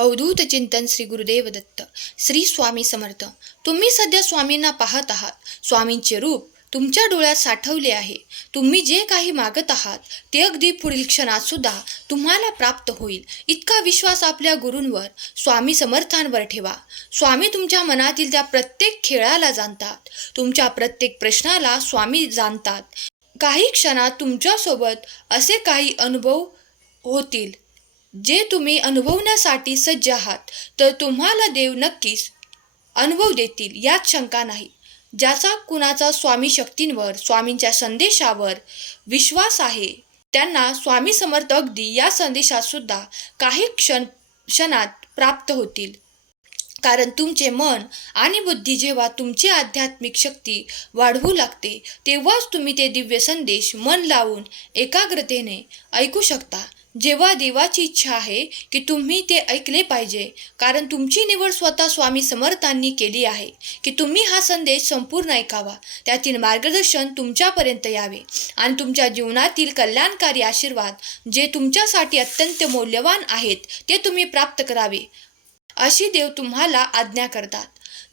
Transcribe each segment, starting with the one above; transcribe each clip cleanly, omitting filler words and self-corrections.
अवधूत चिंतन श्री गुरुदेव दत्त. श्री स्वामी समर्थ. तुम्ही सध्या स्वामींना पाहत आहात. स्वामींचे रूप तुमच्या डोळ्यात साठवले आहे. तुम्ही जे काही मागत आहात ते अगदी पुढील क्षणात सुद्धा तुम्हाला प्राप्त होईल. इतका विश्वास आपल्या गुरूंवर, स्वामी समर्थांवर ठेवा. स्वामी तुमच्या मनातील त्या प्रत्येक खेळाला जाणतात. तुमच्या प्रत्येक प्रश्नाला स्वामी जाणतात. काही क्षणात तुमच्यासोबत असे काही अनुभव होतील जे तुम्ही अनुभवण्यासाठी सज्ज आहात. तर तुम्हाला देव नक्कीच अनुभव देतील, यात शंका नाही. ज्याचा कुणाचा स्वामी शक्तींवर, स्वामींच्या संदेशावर विश्वास आहे त्यांना स्वामी समर्थ अगदी या संदेशात सुद्धा काही क्षणात प्राप्त होतील. कारण तुमचे मन आणि बुद्धी जेव्हा तुमची आध्यात्मिक शक्ती वाढवू लागते तेव्हाच तुम्ही ते दिव्य संदेश मन लावून एकाग्रतेने ऐकू शकता. जेव्हा देवाची इच्छा आहे की तुम्ही ते ऐकले पाहिजे, कारण तुमची निवड स्वतः स्वामी समर्थांनी केली आहे की तुम्ही हा संदेश संपूर्ण ऐकावा. त्यातील मार्गदर्शन तुमच्यापर्यंत यावे आणि तुमच्या जीवनातील कल्याणकारी आशीर्वाद जे तुमच्यासाठी अत्यंत मौल्यवान आहेत ते तुम्ही प्राप्त करावे अशी देव तुम्हाला आज्ञा करतात.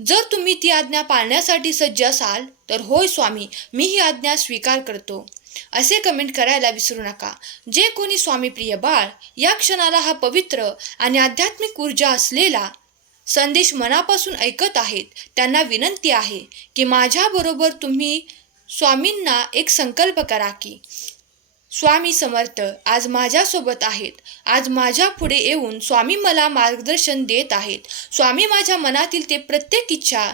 जर तुम्ही ती आज्ञा पाळण्यासाठी सज्ज असाल तर होय स्वामी, मी ही आज्ञा स्वीकार करतो असे कमेंट करायला विसरू नका. जे कोणी स्वामी प्रिय बाळ या क्षणाला हा पवित्र आणि आध्यात्मिक ऊर्जा असलेला संदेश मनापासून ऐकत आहेत त्यांना विनंती आहे की माझ्याबरोबर तुम्ही स्वामींना एक संकल्प करा की स्वामी समर्थ आज माझ्यासोबत आहेत. आज माझ्या पुढे येऊन स्वामी मला मार्गदर्शन देत आहेत. स्वामी माझ्या मनातील ते प्रत्येक इच्छा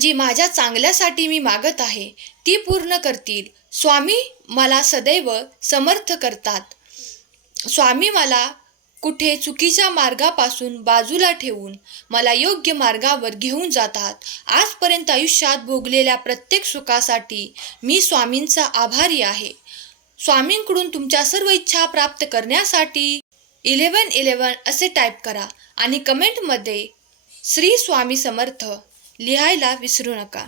जी माझ्या चांगल्यासाठी मी मागत आहे ती पूर्ण करतील. स्वामी मला सदैव समर्थ करतात. स्वामी मला कुठे चुकीच्या मार्गापासून बाजूला ठेवून मला योग्य मार्गावर घेऊन जातात. आजपर्यंत आयुष्यात भोगलेल्या प्रत्येक सुखासाठी मी स्वामींचा आभारी आहे. स्वामींकडून तुमच्या सर्व इच्छा प्राप्त करण्यासाठी 1111 असे टाईप करा आणि कमेंटमध्ये श्री स्वामी समर्थ लिहायला विसरू नका.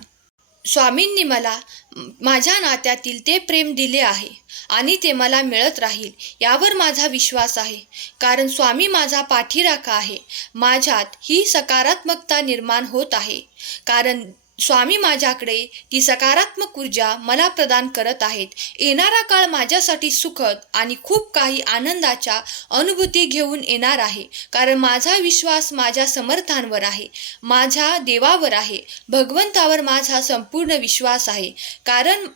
स्वामींनी मला माझ्या नात्यातील ते प्रेम दिले आहे आणि ते मला मिळत राहील यावर माझा विश्वास आहे. कारण स्वामी माझा पाठीराखा आहे. माझ्यात ही सकारात्मकता निर्माण होत आहे कारण स्वामी माझ्याकडे ती सकारात्मक ऊर्जा मला प्रदान करत आहेत. येणारा काळ माझ्यासाठी सुखद आणि खूप काही आनंदाच्या अनुभूती घेऊन येणार आहे. कारण माझा विश्वास माझ्या समर्थांवर आहे, माझ्या देवावर आहे, भगवंतावर माझा संपूर्ण विश्वास आहे. कारण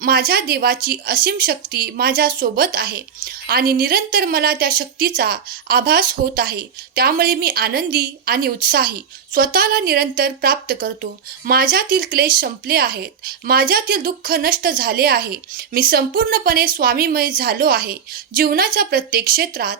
माझ्या देवाची असीम शक्ती माझ्यासोबत आहे आणि निरंतर मला त्या शक्तीचा आभास होत आहे. त्यामुळे मी आनंदी आणि उत्साही स्वतःला निरंतर प्राप्त करतो. माझ्यातील क्लेश संपले आहेत. माझ्यातील दुःख नष्ट झाले आहे. मी संपूर्णपणे स्वामीमय झालो आहे. जीवनाच्या प्रत्येक क्षेत्रात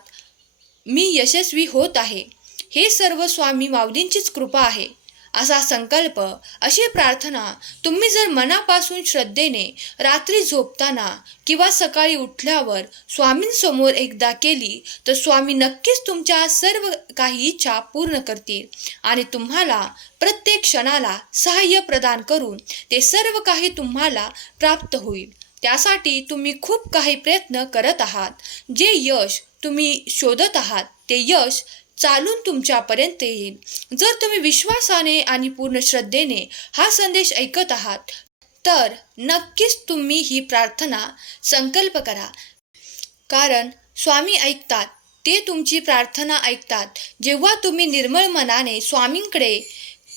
मी यशस्वी होत आहे. हे सर्व स्वामी माऊलींचीच कृपा आहे असा संकल्प, अशी प्रार्थना तुम्ही जर मनापासून श्रद्धेने रात्री झोपताना किंवा सकाळी उठल्यावर स्वामींसमोर एकदा केली तर स्वामी नक्कीच तुमच्या सर्व काही इच्छा पूर्ण करतील आणि तुम्हाला प्रत्येक क्षणाला सहाय्य प्रदान करून ते सर्व काही तुम्हाला प्राप्त होईल. त्यासाठी तुम्ही खूप काही प्रयत्न करत आहात. जे यश तुम्ही शोधत आहात ते यश चालून तुमच्यापर्यंत येईल. जर तुम्ही विश्वासाने आणि पूर्ण श्रद्धेने हा संदेश ऐकत आहात तर नक्कीच तुम्ही ही प्रार्थना संकल्प करा. कारण स्वामी ऐकतात, ते तुमची प्रार्थना ऐकतात. जेव्हा तुम्ही निर्मळ मनाने स्वामींकडे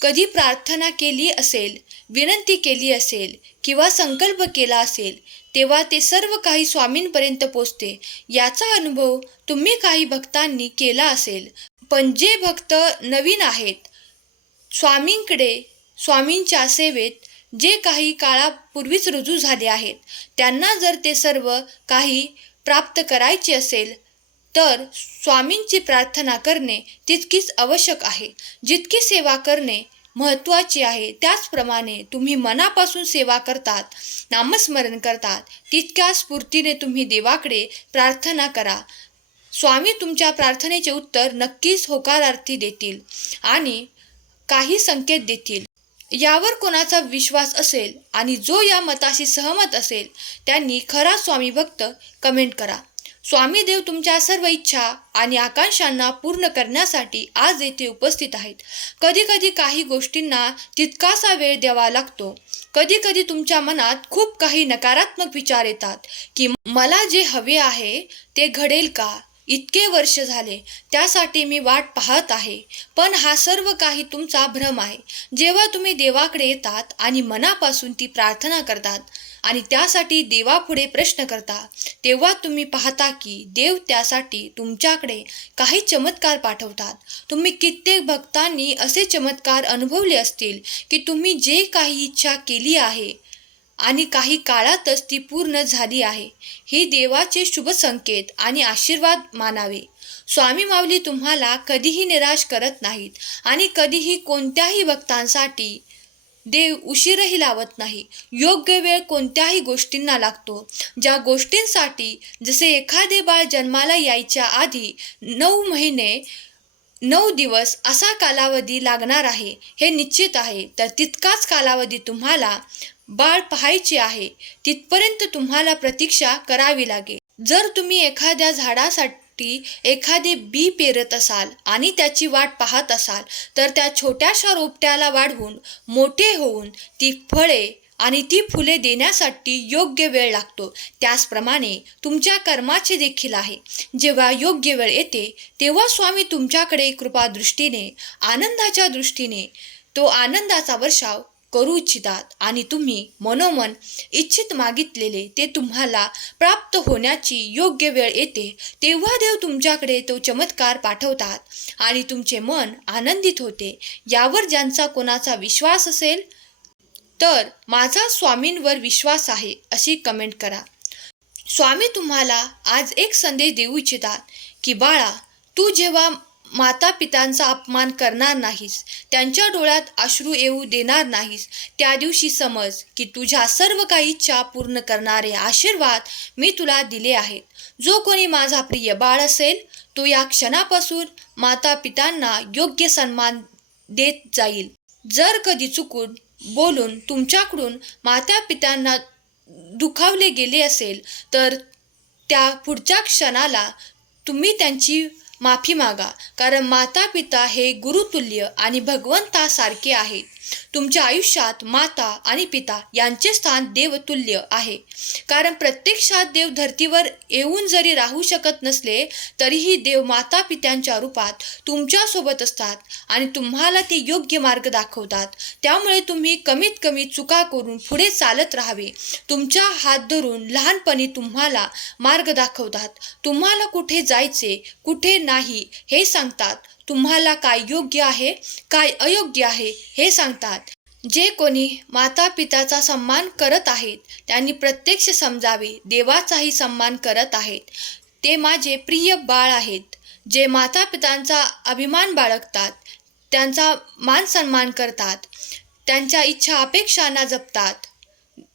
कधी प्रार्थना केली असेल, विनंती केली असेल किंवा संकल्प केला असेल तेव्हा ते सर्व काही स्वामींपर्यंत पोचते. याचा अनुभव तुम्ही काही भक्तांनी केला असेल. पण जे भक्त नवीन आहेत स्वामींकडे, स्वामींच्या सेवेत जे काही काळापूर्वीच रुजू झाले आहेत त्यांना जर ते सर्व काही प्राप्त करायचे असेल तर स्वामींची प्रार्थना करणे तितकीच आवश्यक आहे. जितकी सेवा करणे महत्त्वाची आहे त्याचप्रमाणे तुम्ही मनापासून सेवा करतात, नामस्मरण करतात, तितक्या स्फूर्तीने तुम्ही देवाकडे प्रार्थना करा. स्वामी तुमच्या प्रार्थनेचे उत्तर नक्कीच होकारार्थी देतील आणि काही संकेत देतील. यावर कोणाचा विश्वास असेल आणि जो या मताशी सहमत असेल त्यांनी खरा स्वामी भक्त कमेंट करा. स्वामी देव तुमच्या सर्व इच्छा आणि आकांक्षांना पूर्ण करण्यासाठी आज येथे उपस्थित आहेत. कधी कधी काही गोष्टींना तितकासा वेळ द्यावा लागतो. कधी कधी तुमच्या मनात खूप काही नकारात्मक विचार येतात की मला जे हवे आहे ते घडेल का? इतके वर्ष झाले त्यासाठी मी वाट पाहत आहे. पण हा सर्व काही तुमचा भ्रम आहे. जेव्हा तुम्ही देवाकडे येतात आणि मनापासून ती प्रार्थना करतात आणि त्यासाठी देवापुढे प्रश्न करता, तेव्हा तुम्ही पाहता की देव त्यासाठी तुमच्याकडे काही चमत्कार पाठवतात. तुम्ही कित्येक भक्तांनी असे चमत्कार अनुभवले असतील की तुम्ही जे काही इच्छा केली आहे आणि काही काळातच ती पूर्ण झाली आहे. हे देवाचे शुभ संकेत आणि आशीर्वाद मानावे. स्वामी माऊली तुम्हाला कधीही निराश करत नाहीत आणि कधीही कोणत्याही भक्तांसाठी देव उशीरही लावत नाही. योग्य वेळ कोणत्याही गोष्टींना लागतो. ज्या गोष्टींसाठी जसे एखादे बाळ जन्माला यायच्या आधी 9 महिने 9 दिवस असा कालावधी लागणार आहे हे निश्चित आहे, तर तितकाच कालावधी तुम्हाला बाळ पाहायचे आहे तिथपर्यंत तुम्हाला प्रतीक्षा करावी लागेल. जर तुम्ही एखाद्या झाडासाठी एखादे बी पेरत असाल आणि त्याची वाट पाहत असाल, तर त्या छोट्याशा रोपट्याला वाढवून मोठे होऊन ती फळे आणि ती फुले देण्यासाठी योग्य वेळ लागतो. त्याचप्रमाणे तुमच्या कर्माचे देखील आहे. जेव्हा योग्य वेळ येते तेव्हा स्वामी तुमच्याकडे कृपादृष्टीने, आनंदाच्या दृष्टीने तो आनंदाचा वर्षाव करू इच्छितात आणि तुम्ही मनोमन इच्छित मागितलेले ते तुम्हाला प्राप्त होण्याची योग्य वेळ येते तेव्हा देव तुमच्याकडे तो चमत्कार पाठवतात आणि तुमचे मन आनंदित होते. यावर ज्यांचा कोणाचा विश्वास असेल तर माझा स्वामींवर विश्वास आहे अशी कमेंट करा. स्वामी तुम्हाला आज एक संदेश देऊ इच्छितात की बाळा, तू जेव्हा माता पितांचा अपमान करणार नाहीस, त्यांच्या डोळ्यात अश्रू येऊ देणार नाहीस, त्या दिवशी समज की तुझ्या सर्व काही इच्छा पूर्ण करणारे आशीर्वाद मी तुला दिले आहेत. जो कोणी माझा प्रिय बाळ असेल तो या क्षणापासून माता पितांना योग्य सन्मान देत जाईल. जर कधी चुकून बोलून तुमच्याकडून माता पितांना दुखावले गेले असेल तर त्या पुढच्या क्षणाला तुम्ही त्यांची माफी मागा, कारण माता पिता हे गुरुतुल्य आणि भगवंतासारखे आहेत. तुमच्या आयुष्यात माता आणि पिता यांचे स्थान देवतुल्य आहे, कारण प्रत्यक्षात देव धर्तीवर येऊन जरी राहू शकत नसले तरीही देव माता पित्यांच्या रूपात तुमच्यासोबत असतात आणि तुम्हाला ते योग्य मार्ग दाखवतात. त्यामुळे तुम्ही कमीत कमी चुका करून पुढे चालत राहावे. तुमच्या हात धरून लहानपणी तुम्हाला मार्ग दाखवतात. तुम्हाला कुठे जायचे कुठे नाही हे सांगतात. तुम्हाला काय योग्य आहे काय अयोग्य आहे हे सांगतात. जे कोणी माता पिताचा सन्मान करत आहेत त्यांनी प्रत्यक्ष समजावे देवाचाही सन्मान करत आहेत. ते माझे प्रिय बाळ आहेत. जे माता पितांचा अभिमान बाळगतात, त्यांचा मान सन्मान करतात, त्यांच्या इच्छा अपेक्षांना जपतात.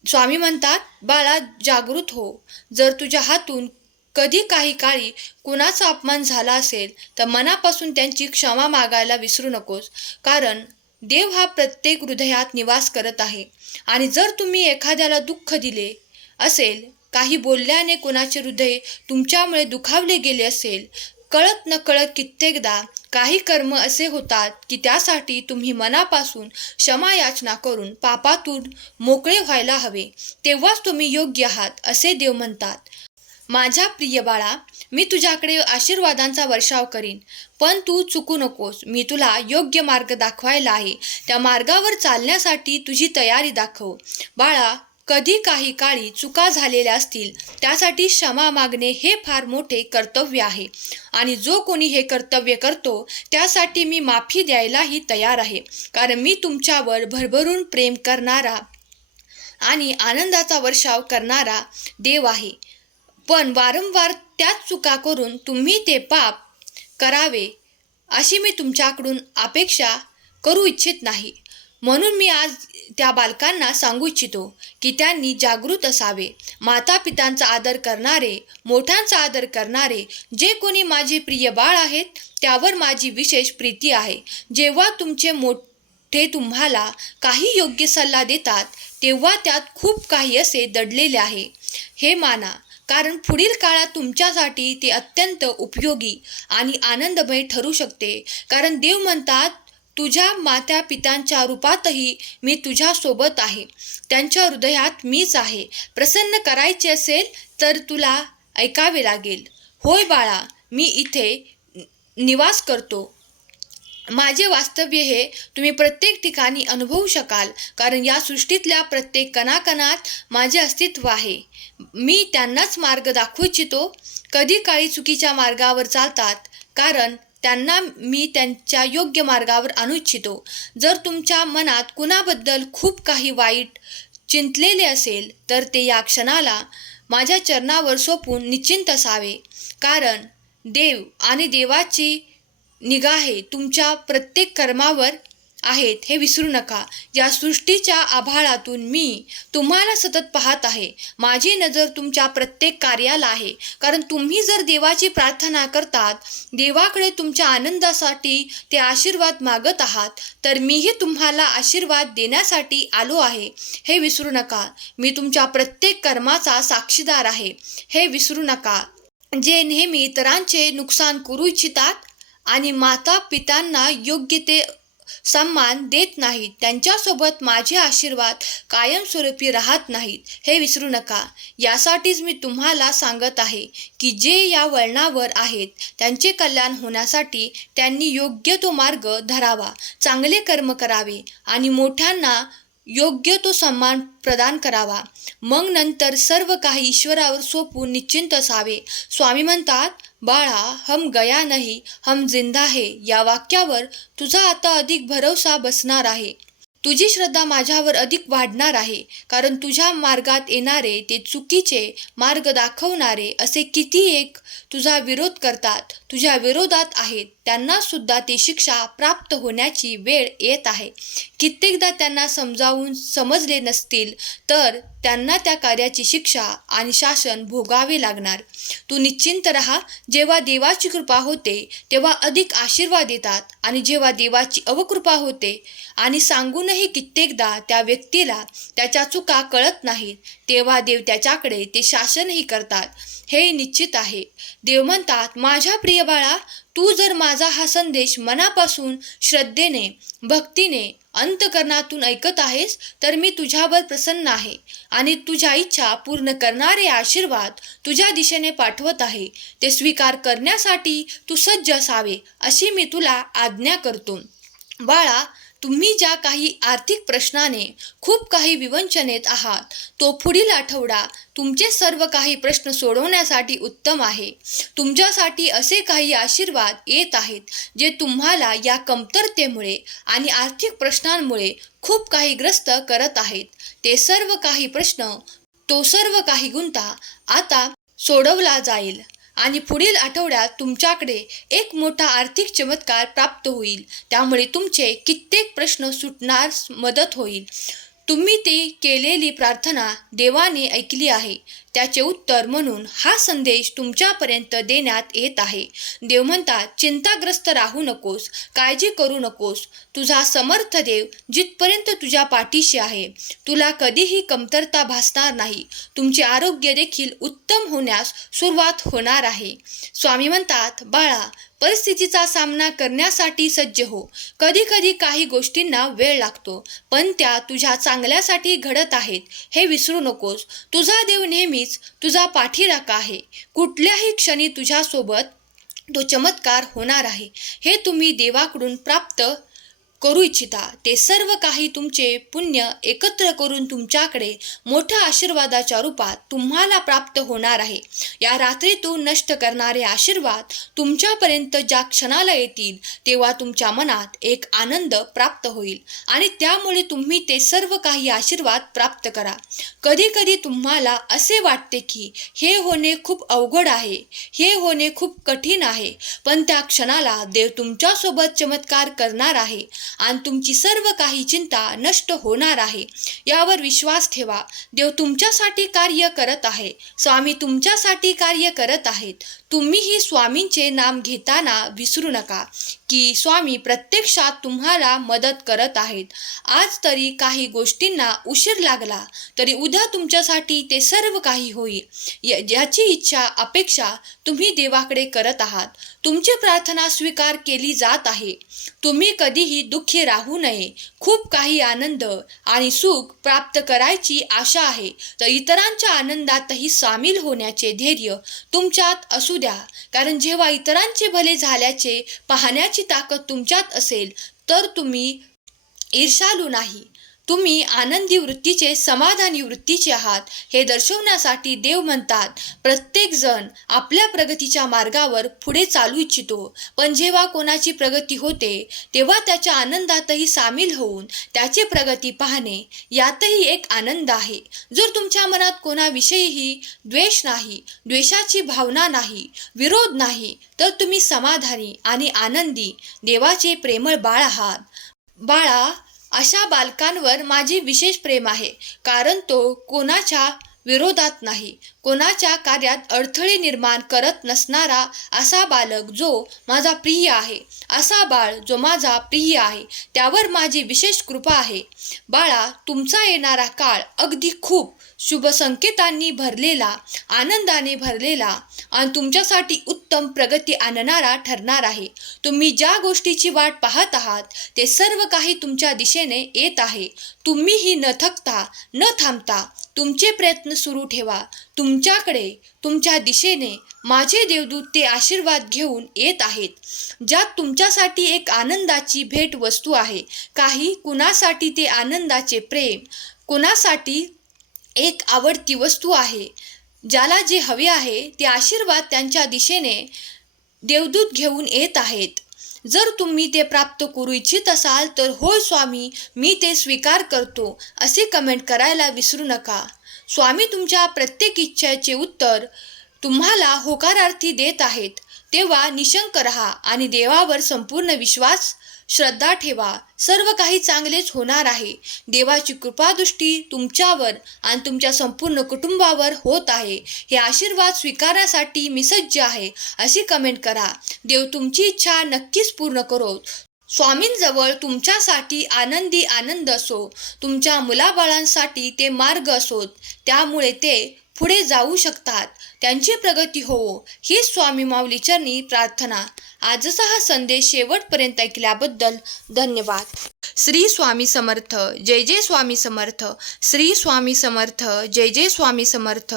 स्वामी म्हणतात, बाळा जागृत हो. जर तुझ्या हातून कधी काही काळी कुणाचा अपमान झाला असेल तर मनापासून त्यांची क्षमा मागायला विसरू नकोस, कारण देव हा प्रत्येक हृदयात निवास करत आहे. आणि जर तुम्ही एखाद्याला दुःख दिले असेल, काही बोलल्याने कोणाचे हृदय तुमच्यामुळे दुखावले गेले असेल, कळत नकळत कित्येकदा काही कर्म असे होतात की त्यासाठी तुम्ही मनापासून क्षमा याचना करून पापातून मोकळे व्हायला हवे. तेव्हाच तुम्ही योग्य आहात असे देव म्हणतात. माझ्या प्रिय बाळा, मी तुझ्याकडे आशीर्वादांचा वर्षाव करीन, पण तू चुकू नकोस. मी तुला योग्य मार्ग दाखवायला आहे. त्या मार्गावर चालण्यासाठी तुझी तयारी दाखव. बाळा, कधी काही काळी चुका झालेल्या असतील त्यासाठी क्षमा मागणे हे फार मोठे कर्तव्य आहे आणि जो कोणी हे कर्तव्य करतो त्यासाठी मी माफी द्यायलाही तयार आहे, कारण मी तुमच्यावर भरभरून प्रेम करणारा आणि आनंदाचा वर्षाव करणारा देव आहे. पण वारंवार त्याच चुका करून तुम्ही ते पाप करावे अशी मी तुमच्याकडून अपेक्षा करू इच्छित नाही. म्हणून मी आज त्या बालकांना सांगू इच्छितो की त्यांनी जागृत असावे. माता पितांचा आदर करणारे, मोठ्यांचा आदर करणारे जे कोणी माझे प्रिय बाळ आहेत त्यावर माझी विशेष प्रीती आहे. जेव्हा तुमचे मोठे तुम्हाला काही योग्य सल्ला देतात तेव्हा त्यात खूप काही असे दडलेले आहे हे माना, कारण पुढील काळात तुमच्यासाठी ते अत्यंत उपयोगी आणि आनंदमय ठरू शकते. कारण देव म्हणतात, तुझ्या माता पित्यांच्या रूपातही मी तुझ्यासोबत आहे. त्यांच्या हृदयात मीच आहे. प्रसन्न करायचे असेल तर तुला ऐकावे लागेल. होय बाळा, मी इथे निवास करतो. माझे वास्तव्य हे तुम्ही प्रत्येक ठिकाणी अनुभवू शकाल. कारण या सृष्टीतल्या प्रत्येक कणाकणात माझे अस्तित्व आहे. मी त्यांनाच मार्ग दाखवू इच्छितो. कधी काळी चुकीच्या मार्गावर चालतात, कारण त्यांना मी त्यांच्या योग्य मार्गावर आणू इच्छितो. जर तुमच्या मनात कुणाबद्दल खूप काही वाईट चिंतलेले असेल तर ते या क्षणाला माझ्या चरणावर सोपून निश्चिंत असावे. कारण देव आणि देवाची निगाहे तुमच्या प्रत्येक कर्मावर आहेत हे विसरू नका. या सृष्टीच्या आभाळातून मी तुम्हाला सतत पाहत आहे. माझी नजर तुमच्या प्रत्येक कार्याला आहे. कारण तुम्ही जर देवाची प्रार्थना करतात, देवाकडे तुमच्या आनंदासाठी ते आशीर्वाद मागत आहात, तर मीही तुम्हाला आशीर्वाद देण्यासाठी आलो आहे हे विसरू नका. मी तुमच्या प्रत्येक कर्माचा साक्षीदार आहे हे विसरू नका. जे नेहमी इतरांचे नुकसान करू इच्छितात आणि माता पित्यांना योग्य ते सन्मान देत नाहीत, त्यांच्यासोबत माझे आशीर्वाद कायमस्वरूपी राहत नाहीत हे विसरू नका. यासाठीच मी तुम्हाला सांगत आहे की जे या वळणावर आहेत त्यांचे कल्याण होण्यासाठी त्यांनी योग्य तो मार्ग धरावा, चांगले कर्म करावे आणि मोठ्यांना योग्य तो सन्मान प्रदान करावा. मग नंतर सर्व काही ईश्वरावर सोपून निश्चिंत असावे. स्वामी म्हणतात, बाळा, हम गया नहीं हम जिंदा है या वाक्यावर तुझा आता अधिक भरोसा बसणार आहे. तुझी श्रद्धा माझ्यावर अधिक वाढणार आहे. कारण तुझ्या मार्गात येणारे ते चुकीचे मार्ग दाखवणारे असे किती एक तुझा विरोध करतात, तुझ्या विरोधात आहेत, त्यांना सुद्धा ती शिक्षा प्राप्त होण्याची वेळ येत आहे. कित्येकदा त्यांना समजावून समजले नसतील तर त्यांना त्या कार्याची शिक्षा आणि शासन भोगावे लागणार. तू निश्चिंत राहा. जेव्हा देवाची कृपा होते तेव्हा अधिक आशीर्वाद येतात आणि जेव्हा देवाची अवकृपा होते आणि सांगूनही कित्येकदा त्या व्यक्तीला त्याच्या चुका कळत नाहीत, तेव्हा देव त्याच्याकडे ते शासनही करतात. हे निश्चित आहे. देव म्हणतात, माझ्या प्रिय बाळा, तू जर माझा हा संदेश मनापासून श्रद्धेने, भक्तीने, अंतःकरणातून ऐकत आहेस तर मी तुझ्यावर प्रसन्न आहे आणि तुझ्या इच्छा पूर्ण करणारे आशीर्वाद तुझ्या दिशेने पाठवत आहे. ते स्वीकार करण्यासाठी तू सज्ज असावे अशी मी तुला आज्ञा करतो. बाळा, तुम्ही ज्या काही आर्थिक प्रश्नाने खूप काही विवंचनेत आहात, तो पुढील आठवडा तुमचे सर्व काही प्रश्न सोडवण्यासाठी उत्तम आहे. तुमच्यासाठी असे काही आशीर्वाद येत आहेत जे तुम्हाला या कमतरतेमुळे आणि आर्थिक प्रश्नांमुळे खूप काही ग्रस्त करत आहेत. तो सर्व काही गुंता आता सोडवला जाईल आणि पुढील आठवड्यात तुमच्याकडे एक मोठा आर्थिक चमत्कार प्राप्त होईल. त्यामुळे तुमचे कित्येक प्रश्न सुटण्यास मदत होईल. तुम्ही ती केलेली प्रार्थना देवाने ऐकली आहे. त्याचे उत्तर म्हणून हा संदेश तुमच्यापर्यंत देण्यात येत आहे. देव म्हणतात, चिंताग्रस्त राहू नकोस, काळजी करू नकोस. तुझा समर्थ देव जिथपर्यंत तुझ्या पाठीशी आहे, तुला कधीही कमतरता भासणार नाही. तुमचे आरोग्य देखील उत्तम होण्यास सुरुवात होणार आहे. स्वामी म्हणतात, बाळा, परिस्थितीचा सामना करण्यासाठी सज्ज हो. कधी कधी काही गोष्टींना वेळ लागतो, पण त्या तुझ्या चांगल्यासाठी घडत आहेत हे विसरू नकोस. तुझा देव नेहमीच तुझा पाठीराखा आहे. कुठल्याही क्षणी तुझ्यासोबत तो चमत्कार होणार आहे. हे तुम्ही देवाकडून प्राप्त करू इच्छिता ते सर्व काही तुमचे पुण्य एकत्र करून तुमच्याकडे मोठ्या आशीर्वादाच्या रूपात तुम्हाला प्राप्त होणार आहे. या रात्रीतून नष्ट करणारे आशीर्वाद तुमच्यापर्यंत ज्या क्षणाला येतील तेव्हा तुमच्या मनात एक आनंद प्राप्त होईल आणि त्यामुळे तुम्ही ते सर्व काही आशीर्वाद प्राप्त करा. कधी कधी तुम्हाला असे वाटते की हे होणे खूप अवघड आहे, हे होणे खूप कठीण आहे, पण त्या क्षणाला देव तुमच्यासोबत चमत्कार करणार आहे आणि तुमची सर्व काही चिंता नष्ट होणार आहे. यावर विश्वास ठेवा. देव तुमच्यासाठी कार्य करत आहे. स्वामी तुमच्यासाठी कार्य करत आहेत. तुम्हीही स्वामींचे नाम घेताना विसरू नका की स्वामी प्रत्यक्षात तुम्हाला मदत करत आहेत. आज तरी काही गोष्टींना उशीर लागला तरी उद्या तुमच्यासाठी ते सर्व काही होईल याची इच्छा अपेक्षा तुम्ही देवाकडे करत आहात. तुमची प्रार्थना स्वीकार केली जात आहे. तुम्ही कधीही दुःखी राहू नये. खूप काही आनंद आणि सुख प्राप्त करायची आशा आहे, तर इतरांच्या आनंदातही सामील होण्याचे धैर्य तुमच्यात असू द्या. कारण जेव्हा इतरांचे भले झाल्याचे पाहण्याची ताकद तुमच्यात असेल तर तुम्ही ईर्ष्याळू नाही, तुम्ही आनंदी वृत्तीचे, समाधानी वृत्तीचे आहात हे दर्शवण्यासाठी देव म्हणतात, प्रत्येक जण आपल्या प्रगतीच्या मार्गावर पुढे चालू इच्छितो, पण जेव्हा कोणाची प्रगती होते तेव्हा त्याच्या आनंदातही सामील होऊन त्याची प्रगती पाहणे यातही एक आनंद आहे. जर तुमच्या मनात कोणाविषयीही द्वेष नाही, द्वेषाची भावना नाही, विरोध नाही, तर तुम्ही समाधानी आणि आनंदी देवाचे प्रेमळ बाळ आहात. बाळा, अशा बालकांवर माझे विशेष प्रेम आहे, कारण तो कोणाच्या विरोधात नाही, कोणाच्या कार्यात अडथळे निर्माण करत नसणारा असा बालक जो माझा प्रिय आहे, असा बाळ जो माझा प्रिय आहे, त्यावर माझी विशेष कृपा आहे. बाळा, तुमचा येणारा काळ अगदी खूप शुभ संकेतांनी भरलेला, आनंदाने भरलेला आणि तुमच्यासाठी उत्तम प्रगती आणणारा ठरणार आहे. तुम्ही ज्या गोष्टीची वाट पाहत आहात ते सर्व काही तुमच्या दिशेने येत आहे. तुम्हीही न थकता, न थांबता तुमचे प्रयत्न सुरू ठेवा. तुमच्याकडे, तुमच्या दिशेने माझे देवदूत ते आशीर्वाद घेऊन येत आहेत, ज्यात तुमच्यासाठी एक आनंदाची भेट वस्तू आहे. काही कुणासाठी ते आनंदाचे प्रेम, कुणासाठी एक आवडती वस्तू आहे. ज्याला जे हवे आहे ते आशीर्वाद त्यांच्या दिशेने देवदूत घेऊन येत आहेत. जर तुम्ही ते प्राप्त करू इच्छित असाल तर होय स्वामी, मी ते स्वीकार करतो असे कमेंट करायला विसरू नका. स्वामी तुमच्या प्रत्येक इच्छेचे उत्तर तुम्हाला होकारार्थी देत आहेत. तेव्हा निशंक रहा आणि देवावर संपूर्ण विश्वास, श्रद्धा ठेवा. सर्व काही चांगलेच होणार आहे. देवाची कृपादृष्टी तुमच्यावर आणि तुमच्या संपूर्ण कुटुंबावर होत आहे. हे आशीर्वाद स्वीकारण्यासाठी मी सज्ज आहे अशी कमेंट करा. देव तुमची इच्छा नक्कीच पूर्ण करो. स्वामींजवळ तुमच्यासाठी आनंदी आनंद असो, तुमच्या मुलाबाळांसाठी ते मार्ग असोत, त्यामुळे ते पुढे जाऊ शकतात, त्यांची प्रगती होवो, ही स्वामी माऊली चरणी प्रार्थना. आजचा हा संदेश शेवटपर्यंत ऐकल्याबद्दल धन्यवाद. श्री स्वामी समर्थ. जय जय स्वामी समर्थ. श्री स्वामी समर्थ. जय जय स्वामी समर्थ.